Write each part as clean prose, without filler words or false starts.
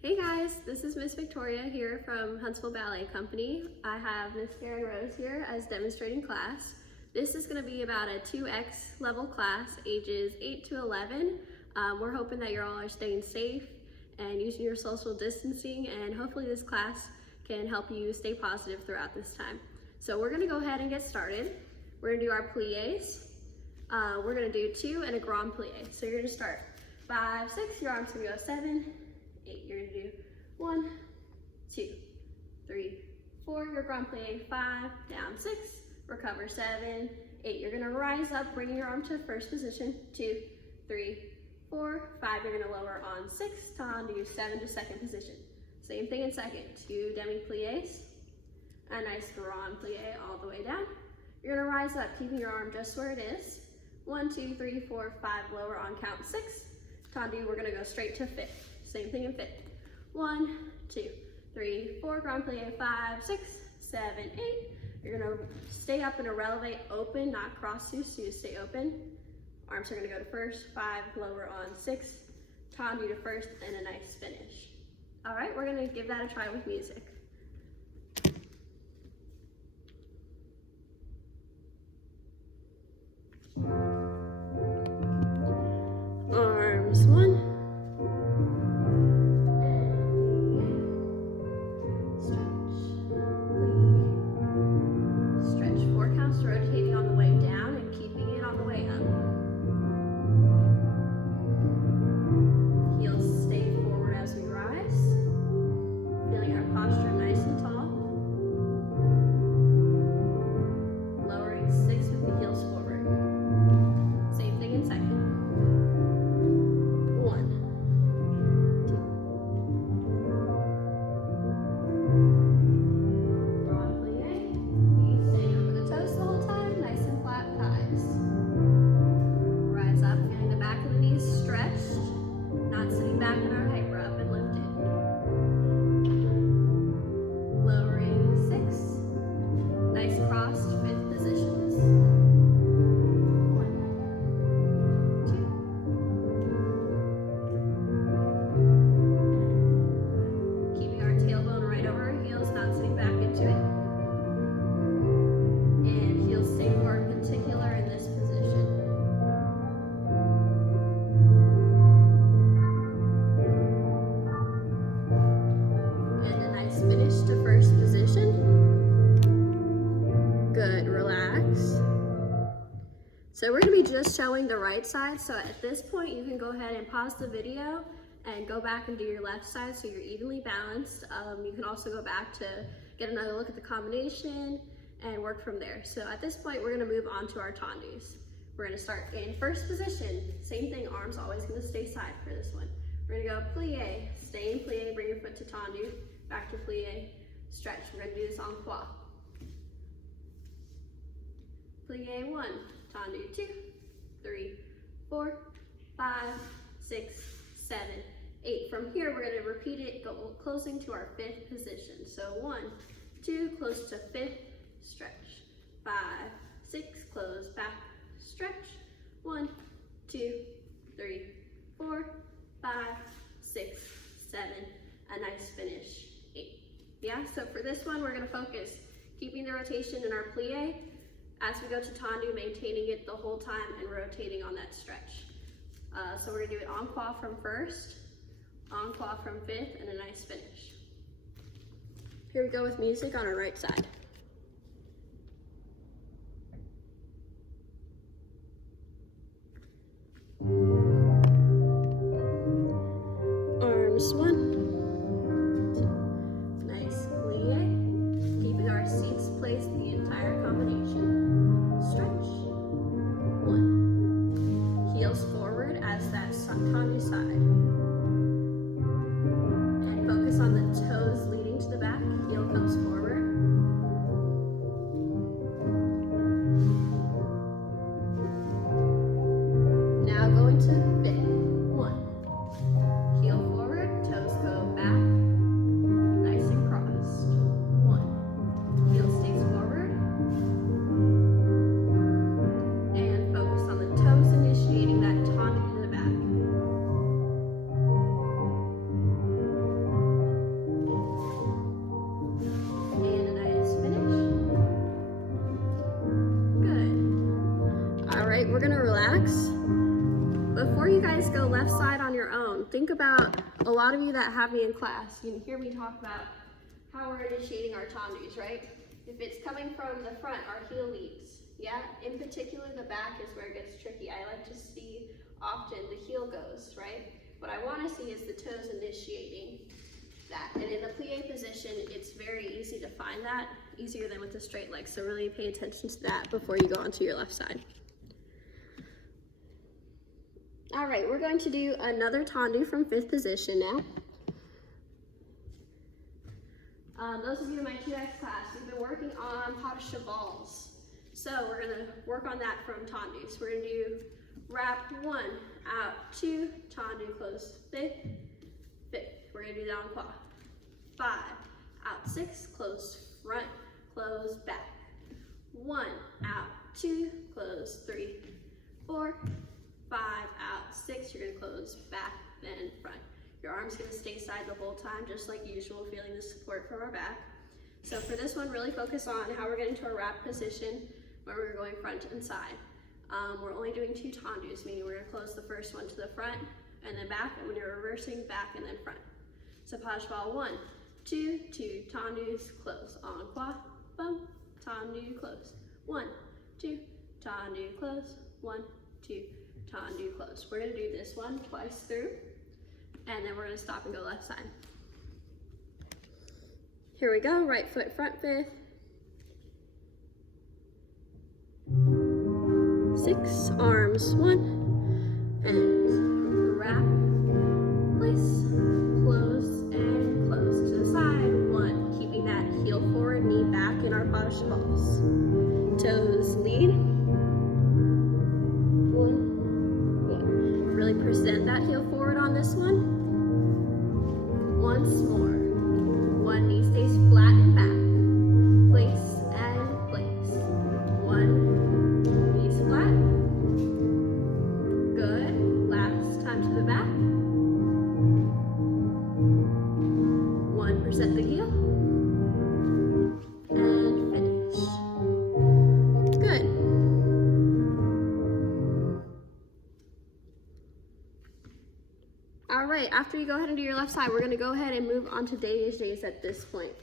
Hey guys, this is Miss Victoria here from Huntsville Ballet Company. I have Miss Karen Rose here as demonstrating class. This is going to be about a 2X level class, ages 8 to 11. We're hoping that you all are staying safe and using your social distancing, and hopefully this class can help you stay positive throughout this time. So we're going to go ahead and get started. We're going to do our plies. We're going to do 2 and a grand plie. So you're going to start 5, 6, your arms are going to go 7, 8, you're gonna do 1, 2, 3, 4, your grand plie, 5, down 6, recover 7, 8, you're gonna rise up, bringing your arm to first position, 2, 3, 4, 5, you're gonna lower on 6, tendu 7 to second position. Same thing in second, 2 demi plies, a nice grand plie all the way down. You're gonna rise up, keeping your arm just where it is, 1, 2, 3, 4, 5, lower on count 6, tendu, we're gonna go straight to fifth. Same thing in fifth. 1, 2, 3, 4, grand plie, 5, 6, 7, 8. You're gonna stay up in a releve open, not cross two, so you stay open. Arms are gonna go to first, 5, lower on 6, tendu to first, and a nice finish. All right, we're gonna give that a try with music. Arms 1. Rotating on the way down and keeping it on the way up. Heels stay forward as we rise. Feeling our posture nice and tall. Lowering 6 with the heels forward. Same thing in second. 1, 2. Grand plie. Knees staying over the toes the whole time, nice and flat thighs. Rise up, feeling the back of the knees stretched, not sitting back in our height, we're up and lifted. Lowering 6, nice crossed fifth positions. 1, 2. Keeping our tailbone right over our heels, not sitting back into it. And heels stay more particular in this position. And a nice finish to first position. Good, relax. So we're gonna be just showing the right side. So at this point, you can go ahead and pause the video and go back and do your left side so you're evenly balanced. You can also go back to get another look at the combination and work from there. So at this point, we're gonna move on to our tendus. We're gonna start in first position. Same thing, arms always gonna stay side for this one. We're gonna go plie, stay in plie, bring your foot to tendu, back to plie, stretch. We're gonna do this en croix. Plie 1, tendu 2, 3, 4, 5, 6, 7, 8. From here, we're gonna repeat it, go closing to our fifth position. So 1, 2, close to fifth, stretch. 5, 6, close back, stretch. 1, 2, 3, 4, 5, 6, 7, a nice finish, 8. Yeah, so for this one, we're gonna focus keeping the rotation in our plie. As we go to tendu, maintaining it the whole time and rotating on that stretch. So we're gonna do it en croix from first, en croix from fifth, and a nice finish. Here we go with music on our right side. Arms 1, 2, nice plie, keeping our seats placed the entire combination. Stretch. 1, heels forward as that tendu side. And focus on the toes leading to the back, heel comes forward. Now going to fifth. 1, heel forward, toes go back, nice and crossed. 1, heel stays forward. And focus on the toes initiating that tendu to the back. left side on your own. Think about a lot of you that have me in class, you can hear me talk about how we're initiating our tendues, right? If it's coming from the front, our heel leads. Yeah, in particular, the back is where it gets tricky. I like to see often the heel goes, right? What I want to see is the toes initiating that. And in the plie position, it's very easy to find that, easier than with the straight leg. So really pay attention to that before you go onto your left side. All right, we're going to do another tendu from 5th position now. Those of you in my 2X class, we've been working on pas de chevals. So we're gonna work on that from tendus. We're gonna do wrap 1, out 2, tendu, close 5th, 5th. We're gonna do that on quad. 5, out 6, close front, close back. 1, out 2, close 3, 4, 5, out 6, you're gonna close back, then front. Your arm's gonna stay side the whole time, just like usual, feeling the support from our back. So for this one, really focus on how we're getting to a wrap position when we're going front and side. We're only doing 2 tendus, meaning we're gonna close the first one to the front and then back, and when you're reversing, back and then front. So pas de cheval 1, 2, 2 tendus, close, en croix, bum, tendu, close. 1, 2, tendu, close, 1, 2, tendu, close. We're gonna do this one twice through, and then we're gonna stop and go left side. Here we go, right foot front 5th. 6, arms 1, and wrap, place, close, and close to the side. 1, keeping that heel forward, knee back in our pas de chevals. Toes lead. 1, 1. Really present that heel forward on this one. Once more. 1 knee stays flat and back. Place and place. 1, knees flat. Good. Last time to the back. 1, present the heel. And finish. Good. All right, after you go ahead and do your left side, we're gonna go ahead and move on to dégagés at this point.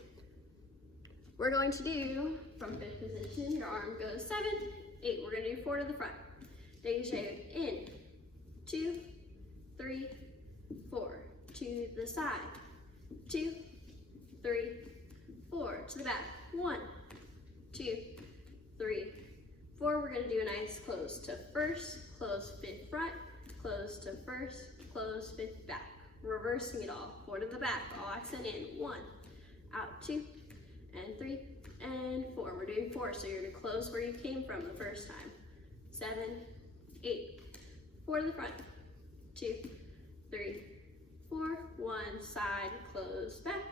We're going to do, from 5th position, your arm goes 7, 8. We're gonna do 4 to the front. Dégagé in, 2, 3, 4. To the side, 2, 3, 4. To the back, 1, 2, 3, 4. We're gonna do a nice close to first, close 5th front, close to first, close 5th back. Reversing it all. 4 to the back, all accent in. 1, out 2, and 3, and 4. We're doing 4, so you're gonna close where you came from the first time. 7, 8, 4 to the front, 2, 3, 4, 1, side, close back,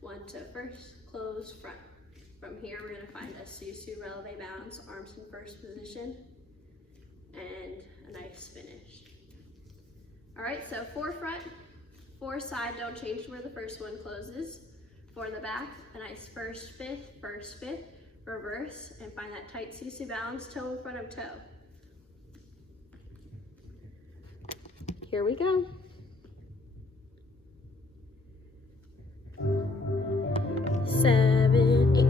1 to first, close front. From here, we're gonna find a Susu releve bounce, arms in first position, and a nice finish. All right, so 4 front, 4 side, don't change to where the first one closes. 4 in the back, a nice first 5th, reverse, and find that tight Susu balance, toe in front of toe. Here we go. 7, 8,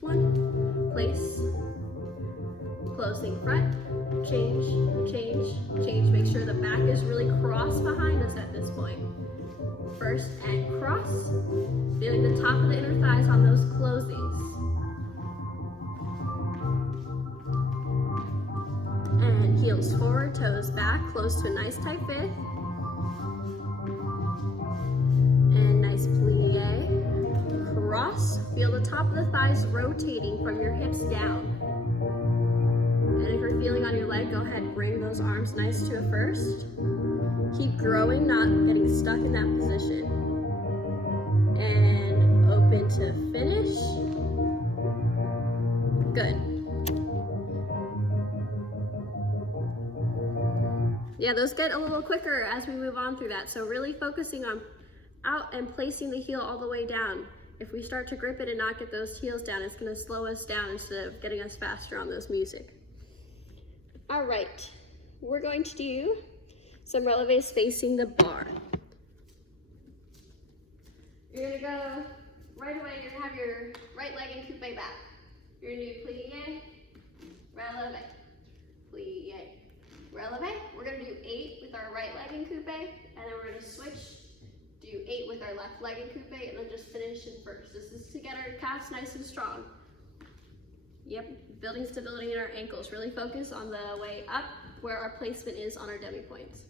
1, place, closing front, change, change, change. Make sure the back is really crossed behind us at this point. First and cross, feeling the top of the inner thighs on those closings. And heels forward, toes back, close to a nice tight 5th. And nice plie, cross. Feel the top of the thighs rotating from your hips down. And if you're feeling on your leg, go ahead and bring those arms nice to a first. Keep growing, not getting stuck in that position. And open to finish. Good. Yeah, those get a little quicker as we move on through that. So really focusing on out and placing the heel all the way down. If we start to grip it and not get those heels down, it's gonna slow us down instead of getting us faster on those music. All right, we're going to do some releves facing the bar. You're gonna go right away, you're gonna have your right leg and coupe back. You're gonna do plie, releve, plie, releve. We're gonna do 8 with our right leg and coupe, and then we're gonna switch, do 8 with our left leg and coupe, and then just finish in first. This is to get our calves nice and strong. Yep, building stability in our ankles. Really focus on the way up where our placement is on our demi points.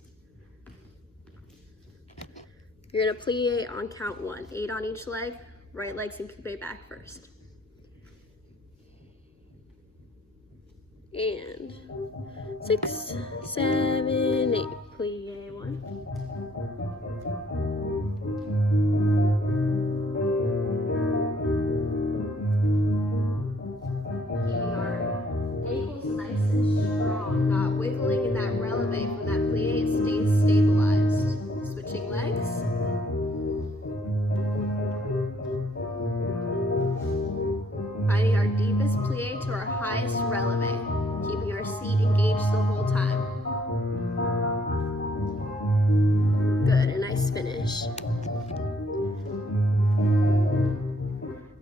You're gonna plie on count 1, 8 on each leg, right legs and coupe back first. And 6, 7, 8, plie 1. Keeping our ankles nice and strong, not wiggling in that releve from that plie, it stays stabilized. Switching legs. Finding our deepest plie to our highest releve. Keeping our seat engaged the whole time. Good, a nice finish.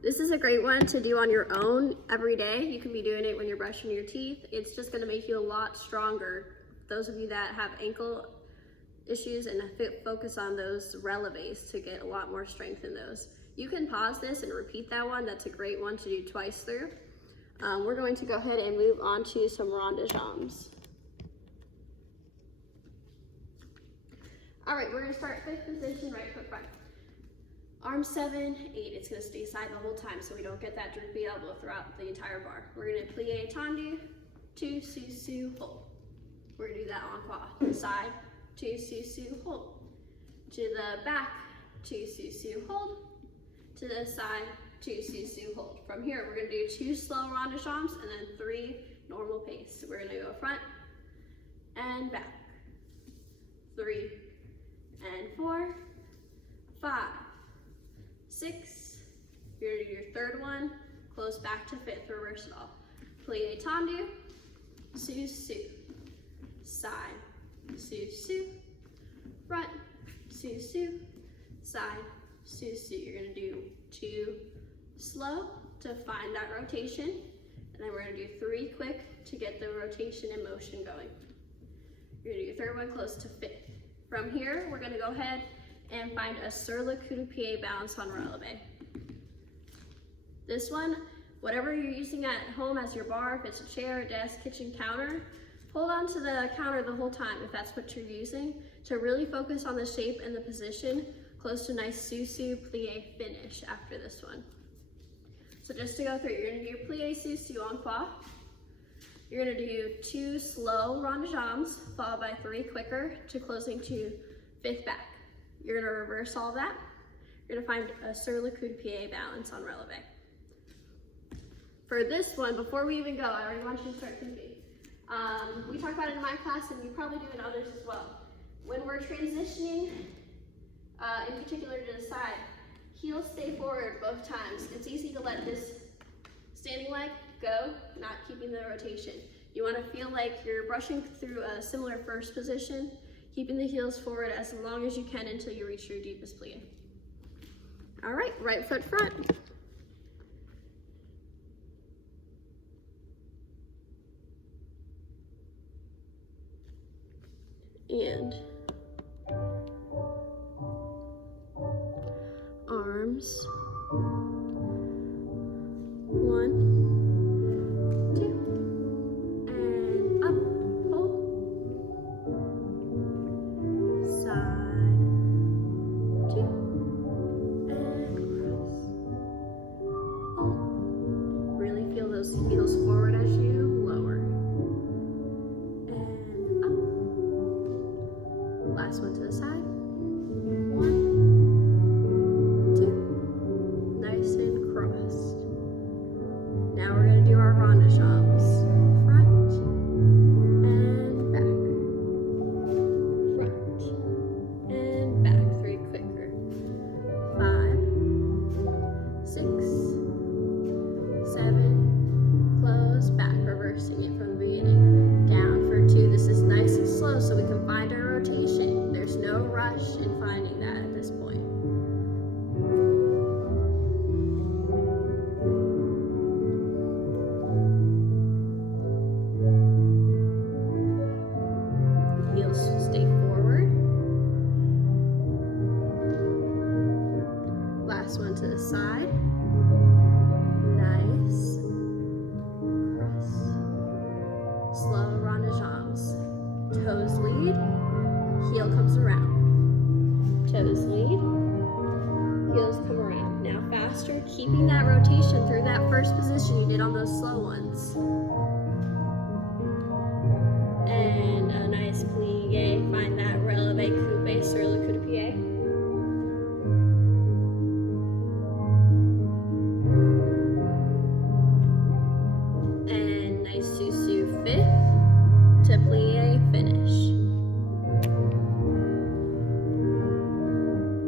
This is a great one to do on your own every day. You can be doing it when you're brushing your teeth. It's just gonna make you a lot stronger. Those of you that have ankle issues, and focus on those releves to get a lot more strength in those. You can pause this and repeat that one. That's a great one to do twice through. We're going to go ahead and move on to some Ronda Jones. All right, we're gonna start 5th position, right foot front. Arm 7, 8, it's gonna stay side the whole time so we don't get that droopy elbow throughout the entire bar. We're gonna plie tendu, 2, su, su, hold. We're gonna do that en croix. Side, 2, su, su, hold. To the back, 2, su, su, hold. To the side, 2, su, su, hold. From here, we're gonna do 2 slow Ronda Jones and then 3 normal pace. So we're gonna go front and back. 3 and 4, 5, 6. You're gonna do your 3rd one, close back to 5th, reverse it all. Plie tendu, su, su. Side, su, su. Front, su, su. Side, su, su. You're gonna do 2 slow to find that rotation, and then we're gonna do 3 quick to get the rotation and motion going. You're gonna do your 3rd one close to 5th. From here, we're gonna go ahead and find a sur le coup de pied balance on releve. This one, whatever you're using at home as your bar, if it's a chair, a desk, kitchen counter, hold on to the counter the whole time if that's what you're using, to really focus on the shape and the position, close to a nice su-su plie finish after this one. So just to go through, you're gonna do your plie su-su en croix. You're gonna do 2 slow Ronda Jones, followed by 3 quicker to closing to 5th back. You're gonna reverse all that. You're gonna find a sur le coup de pied balance on releve. For this one, before we even go, I already want you to start thinking. We talked about it in my class, and you probably do in others as well. When we're transitioning, in particular to the side, heels stay forward both times. It's easy to let this standing leg go, not keeping the rotation. You want to feel like you're brushing through a similar first position, keeping the heels forward as long as you can until you reach your deepest plie. All right, right foot front. And arms. 1, 2, and up, hold. Side, 2, and cross. Hold. Really feel those heels forward as you lower. And up. Last one to the side. 1, 2. Nice in finding that at this point. Heels stay forward. Last one to the side. Nice. Cross. Slow Ronda Jones. Toes lead. Heel comes around. Toes lead. Heels come around. Now faster, keeping that rotation through that first position you did on those slow ones. And a nice plie. Find that releve coupe sur le coup de pied. And nice sous-sus fifth to plie finish.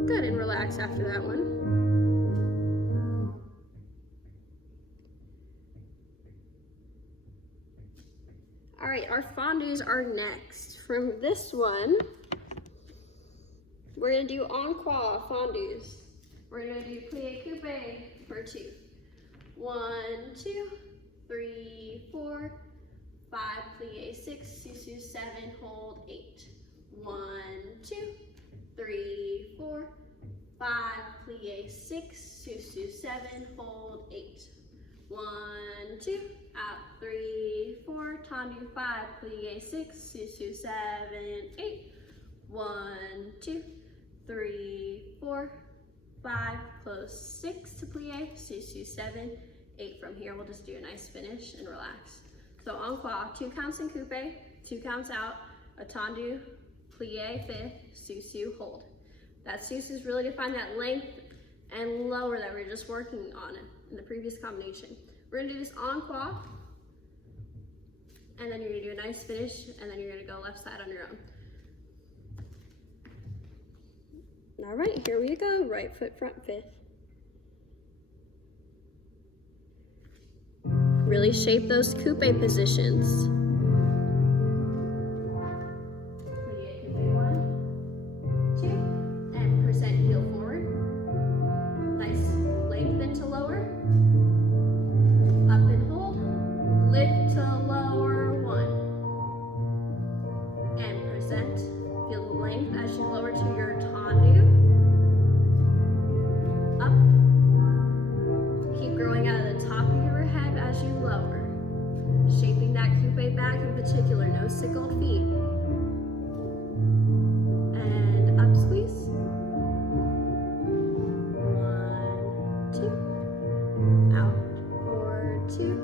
Good, and relax after that one. All right, our fondues are next. From this one, we're gonna do Koala Fondues. We're gonna do plie coupe for 2. 1, 2, 3, 4, 5, plie 6, sous-sus 7, hold 8. 1, 2, 3, 4, 5, plie 6, sous-sus 7, hold 8. 1, 2, out 3, 4, tendu 5, plie 6, sous-sus 7, 8. 1, 2, 3, 4, 5, close 6 to plie, sous-sus 7, 8 from here. We'll just do a nice finish and relax. So en croix, 2 counts in coupe, 2 counts out, a tendu, plie fifth, sous-sus hold. That sous is really to find that length and lower that we were just working on it in the previous combination. We're gonna do this en croix, and then you're gonna do a nice finish, and then you're gonna go left side on your own. All right, here we go, right foot front fifth. Really shape those coupe positions. Plie coupe 1, 2, and present heel forward. Nice lengthen to lower. Up and hold. Lift to lower 1. And present. Feel the length as you lower to your tendu. Up. Keep growing out of the top of your head as you lower. Shaping that coupe back in particular, no sickled feet. And up squeeze. 1, 2. Out for 2.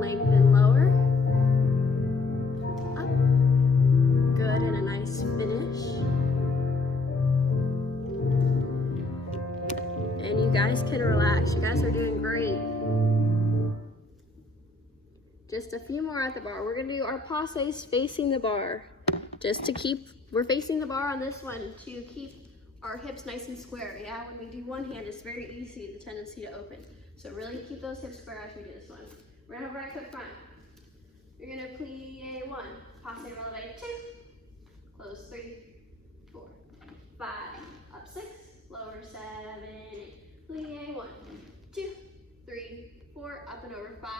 Lengthen lower. Up. Good, and a nice finish. And you guys can relax. You guys are doing great. Just a few more at the bar. We're gonna do our passes facing the bar. Just to keep, we're facing the bar on this one to keep our hips nice and square. Yeah, when we do one hand, it's very easy, the tendency to open. So really keep those hips square as we do this one. We're gonna have right foot front. You're gonna plie 1, passe releve 2, close 3, 4, 5, up 6, lower 7, 8. Plie 1, 2, 3, 4, up and over 5,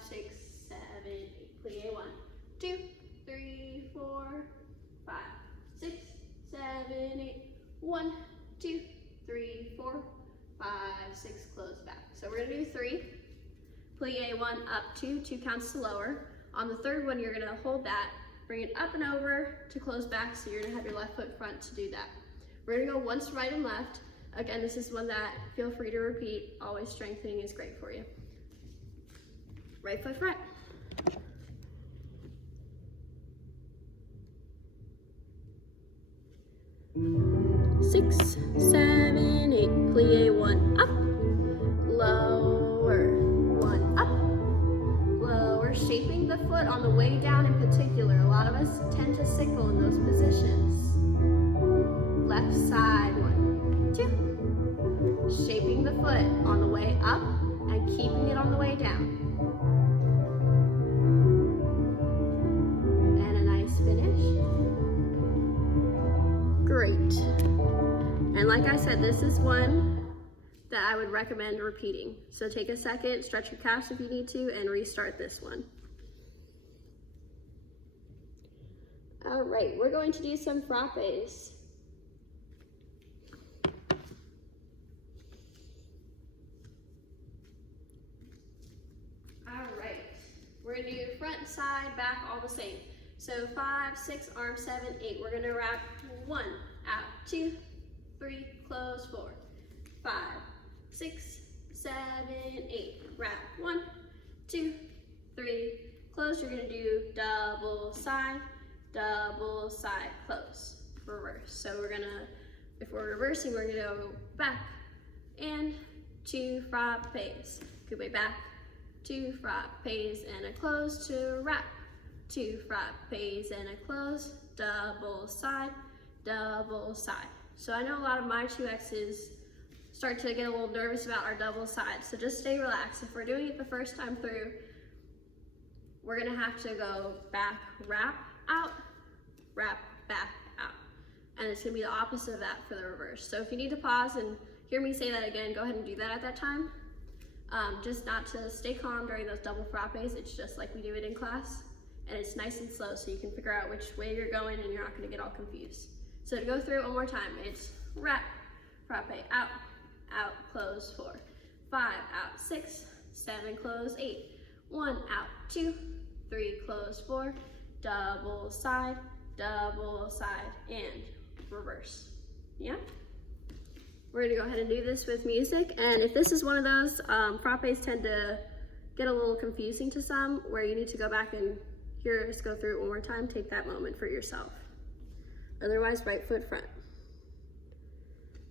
6, 7, 8. Plie 1, 2, 3, 4, 5, 6, 7, 8. 1, 2, 3, 4, 5, 6. Close back. So we're gonna do 3. Plie 1, up 2, 2 counts to lower. On the third one, you're gonna hold that, bring it up and over to close back. So you're gonna have your left foot front to do that. We're gonna go once right and left. Again, this is one that feel free to repeat. Always strengthening is great for you. Right foot front. Six, 7, 8. Plie 1, up, lower, 1, up, lower. Shaping the foot on the way down in particular. A lot of us tend to sickle in those positions. Left side, 1, 2. Shaping the foot on the way up and keeping it on the way down. And a nice finish. Great. And like I said, this is one that I would recommend repeating. So take a second, stretch your calves if you need to, and restart this one. All right, we're going to do some frappes. All right, we're gonna do front, side, back, all the same. So 5, 6, arm, 7, 8. We're gonna wrap 1, out, 2, 3, close, 4, 5, 6, 7, 8. Wrap 1, 2, 3, close. You're gonna do double side, close, reverse. So we're gonna, if we're reversing, we're gonna go back and 2 frappes. Good way back, 2 frappes and a close to wrap. 2 frappes and a close, double side. So I know a lot of my 2Xs start to get a little nervous about our double side, so just stay relaxed. If we're doing it the first time through, we're gonna have to go back, wrap, out, wrap, back, out. And it's gonna be the opposite of that for the reverse. So if you need to pause and hear me say that again, go ahead and do that at that time. Just not to stay calm during those double frappes, it's just like we do it in class. And it's nice and slow so you can figure out which way you're going and you're not gonna get all confused. So to go through it one more time, it's wrap, frappe, out, out, close, 4, 5, out, 6, 7, close, 8, 1, out, 2, 3, close, 4, double side, and reverse. Yeah? We're gonna go ahead and do this with music, and if this is one of those, frappes tend to get a little confusing to some, where you need to go back and hear us go through it one more time, take that moment for yourself. Otherwise, right foot front.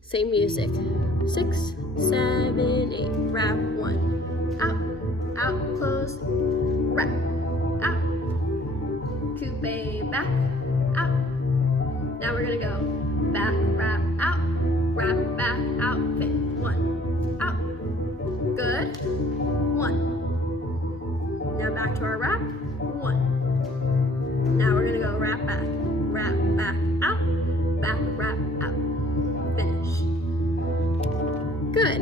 Same music. 6, 7, 8. Wrap 1. Out, out, close. Wrap, out. Coupe back, out. Now we're gonna go back, wrap, out. Wrap, back, out, fit. 1, out. Good. 1. Now back to our wrap. 1. Now we're gonna go wrap back, out, back, wrap, out, finish. Good.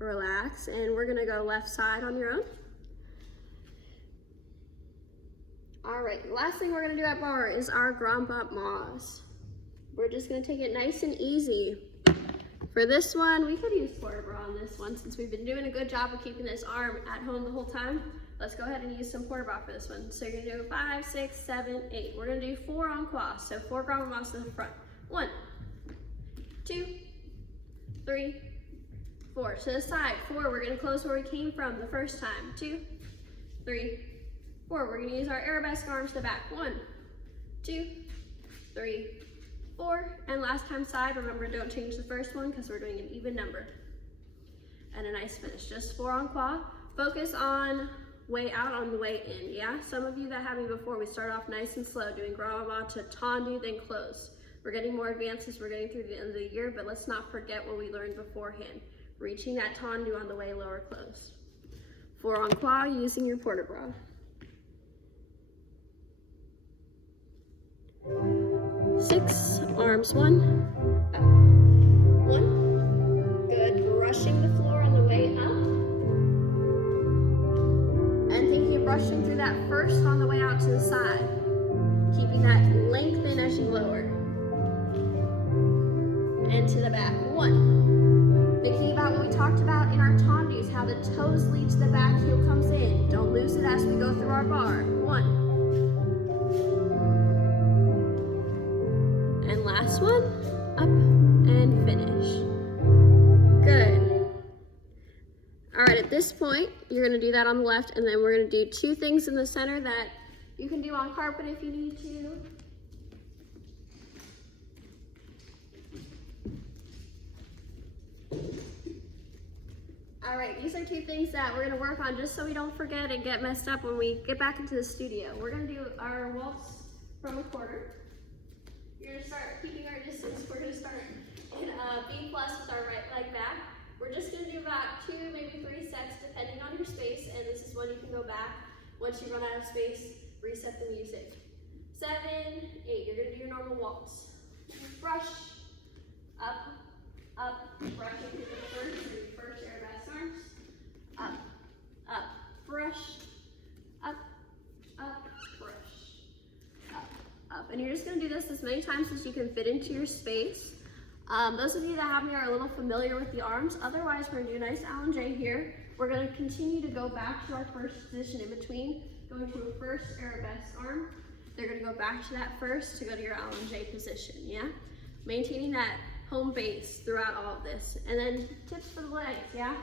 Relax, and we're gonna go left side on your own. All right, last thing we're gonna do at bar is our grand bump mas. We're just gonna take it nice and easy. For this one, we could use quarter bra on this one since we've been doing a good job of keeping this arm at home the whole time. Let's go ahead and use some quarter bra for this one. So you're gonna do 5, 6, 7, 8. We're gonna do 4 en croix. So 4 grand mas to the front. 1, 2, 3, 4. To the side. 4, we're gonna close where we came from the first time. 2, 3, 4. We're gonna use our arabesque arms to the back. 1, 2, 3, 4. And last time side, remember don't change the first one because we're doing an even number. And a nice finish. Just 4 en croix. Focus on way out on the way in, yeah? Some of you that had me before, we start off nice and slow, doing grand bas to tendu, then close. We're getting more advanced as we're getting through the end of the year, but let's not forget what we learned beforehand. Reaching that tendu on the way lower close. 4 en croix using your port bras. 6, arms 1, up, 1, good, brushing the floor on the way up. Brushing through that first on the way out to the side, keeping that lengthen as you lower. And to the back, 1. Thinking about what we talked about in our tendus, how the toes lead to the back, heel comes in. Don't lose it as we go through our bar. 1. And last one, up and finish. Good. All right, at this point, you're gonna do that on the left, and then we're gonna do 2 things in the center that you can do on carpet if you need to. All right, these are 2 things that we're gonna work on just so we don't forget and get messed up when we get back into the studio. We're gonna do our waltz from a quarter. You're gonna start keeping our distance. We're gonna start in B plus with our right leg back. We're just gonna do about 2, maybe 3 sets depending on your space, and this is when you can go back. Once you run out of space, reset the music. 7, 8, you're gonna do your normal waltz. as many times as you can fit into your space. Those of you that have me are a little familiar with the arms. Otherwise, we're gonna do a nice Allen J here. We're gonna continue to go back to our first position in between, going to a first arabesque arm. They're gonna go back to that first to go to your Allen J position, yeah? Maintaining that home base throughout all of this. And then tips for the legs, yeah?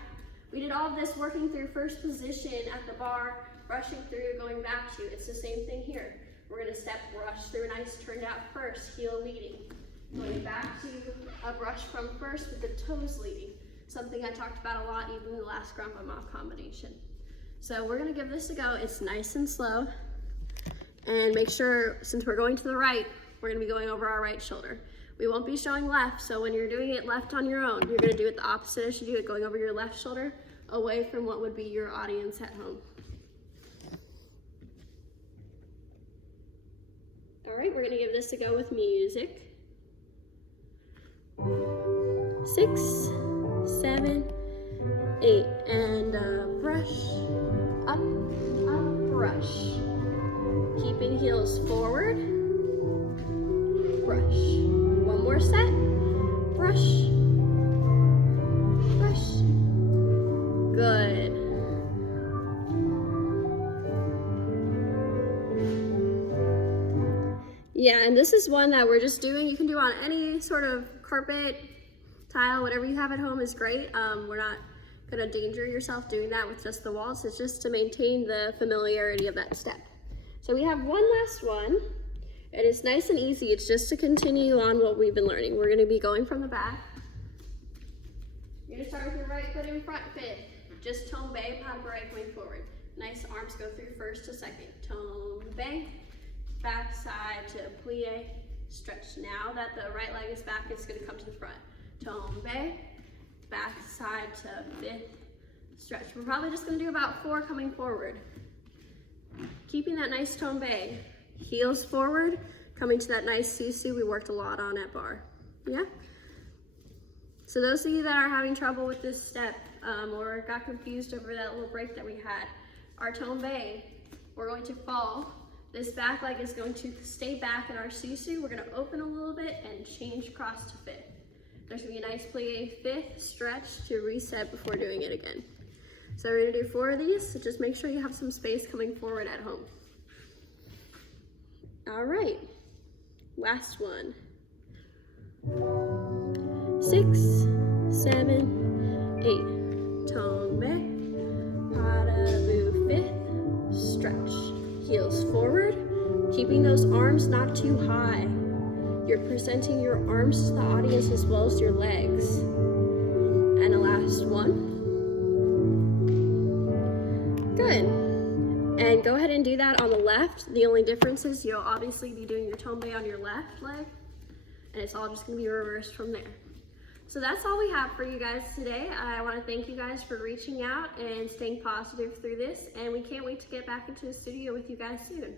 We did all of this working through first position at the bar, brushing through, going back to. It's the same thing here. We're gonna step, brush through a nice turned out first, heel leading. Going back to a brush from first with the toes leading. Something I talked about a lot even in the last grandpa mop combination. So we're gonna give this a go. It's nice and slow. And make sure, since we're going to the right, we're gonna be going over our right shoulder. We won't be showing left, so when you're doing it left on your own, you're gonna do it the opposite as you do it, going over your left shoulder, away from what would be your audience at home. All right, we're gonna give this a go with music. 6, 7, 8, and brush, up, brush. Keeping heels forward, brush. One more set, brush, brush. Good. Yeah, and this is one that we're just doing. You can do on any sort of carpet, tile, whatever you have at home is great. We're not gonna danger yourself doing that with just the waltz. It's just to maintain the familiarity of that step. So we have one last one. It is nice and easy. It's just to continue on what we've been learning. We're gonna be going from the back. You're gonna start with your right foot in front fifth. Just tombe, pas de bourrée going forward. Nice arms go through first to second. Tombe, back side to plie, stretch. Now that the right leg is back, it's gonna come to the front. Tombe, back side to fifth, stretch. We're probably just gonna do about 4 coming forward. Keeping that nice tombe, heels forward, coming to that nice sisu we worked a lot on at bar, yeah? So those of you that are having trouble with this step or got confused over that little break that we had, our tombe, we're going to fall. This back leg is going to stay back in our sisu. We're gonna open a little bit and change cross to fifth. There's gonna be a nice plie fifth stretch to reset before doing it again. So we're gonna do 4 of these, so just make sure you have some space coming forward at home. All right, last one. 6, 7, 8. Tombe, pas de bout fifth, stretch. Heels forward, keeping those arms not too high. You're presenting your arms to the audience as well as your legs. And a last one. Good. And go ahead and do that on the left. The only difference is you'll obviously be doing your tombe on your left leg, and it's all just gonna be reversed from there. So that's all we have for you guys today. I want to thank you guys for reaching out and staying positive through this, and we can't wait to get back into the studio with you guys soon.